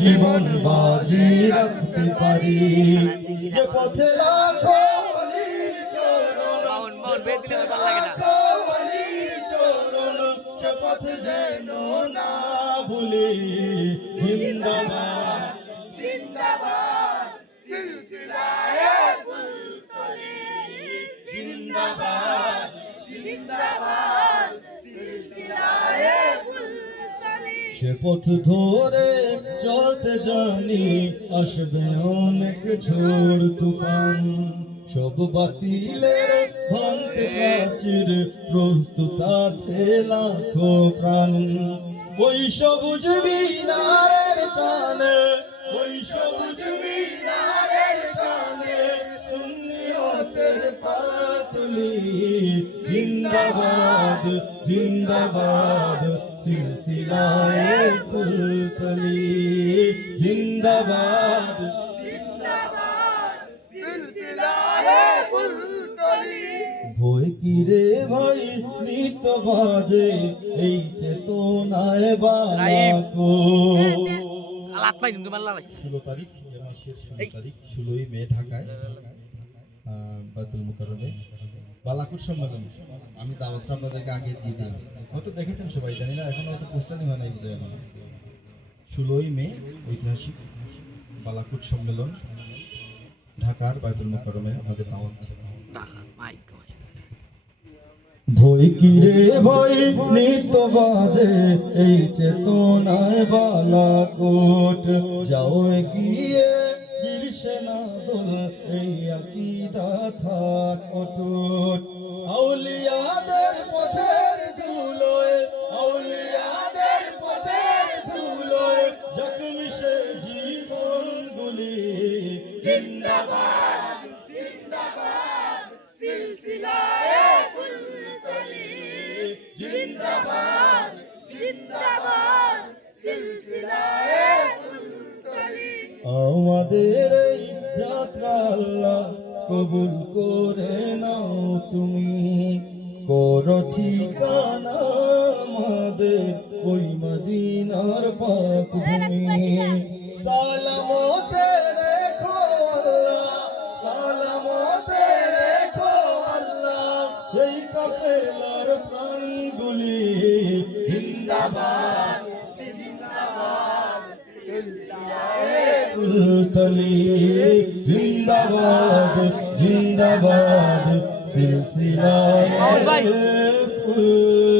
জীবন বাজি রাখতে পারি। যে পথে লাখো ওলির চরণ, লাখো ওলির চরণ, সে পথ যেন না ভুলি। জিন্দাবাদ জিন্দাবাদ সিলসিলায়ে ফুলতলি, জিন্দাবাদ জিন্দাবাদ সিলসিলায়ে ফুলতলি। সে পথ ধরে চলতে জানি, আসবে অনেক ঝড় তুফান। সব বাতিলের ভাঙতে প্রাচীর, প্রস্তুত আছে লাখো প্রাণ। ওই সবুজ মিনারের টানে, ওই সবুজ মিনারের টানে, সুন্নিয়তের পাতলি। জিন্দাবাদ জিন্দাবাদ সিলসিলায়ে ফুলতলি, জিন্দাবাদ জিন্দাবাদ সিলসিলায়ে ফুলতলি। ভয় কিরে ভাই নিত বাজে, এই চেতনায় বালাকো। 16 তারিখ এ মাসের 16 তারিখ 16ই মে ঢাকায় বাইতুল মুকাররমে বালাকুট সম্মেলন। আমি দাওয়াতটা আপনাদেরকে আগে দিয়ে দিই, হয়তো দেখেছেন সবাই, জানি না এখনো হয়তো পোস্টারিং হয় নাই বোধহয় এখন। 16ই মে ঐতিহাসিক বালাকুট সম্মেলন ঢাকার বাইতুল মুকাররমে আমাদের দাওয়াত। ভয় কিরে ভয় নিত বাজে, এই চেতনায় বালাকোট। যাও এগিয়ে বীর সেনা দল, এই আকীদা থাক অটুট। আউলিয়াদের পথের ধুলোয়, আউলিয়াদের পথের ধুলোয়, জখমি সে জীবনগুলি। জিন্দাবাদ জিন্দাবাদ সিলসিলায়ে ফুলতলি, জিন্দাবাদ জিন্দাবাদ সিলসিলায়ে ফুলতলি। আমাদের এই যাত্রা আল্লাহ কবুল করে নাও তুমি, করো ঠিকানা আমাদের ওই মদিনার পাক ভূমি। সালামতে রেখো আল্লাহ, সালামতে রেখো আল্লাহ, এই কাফেলার প্রাণগুলি। জিন্দাবাদ জিন্দাবাদ সিলসিলায়ে ফুলতলি, জিন্দাবাদ জিন্দাবাদ সিলসিলায়ে ফুলতলি।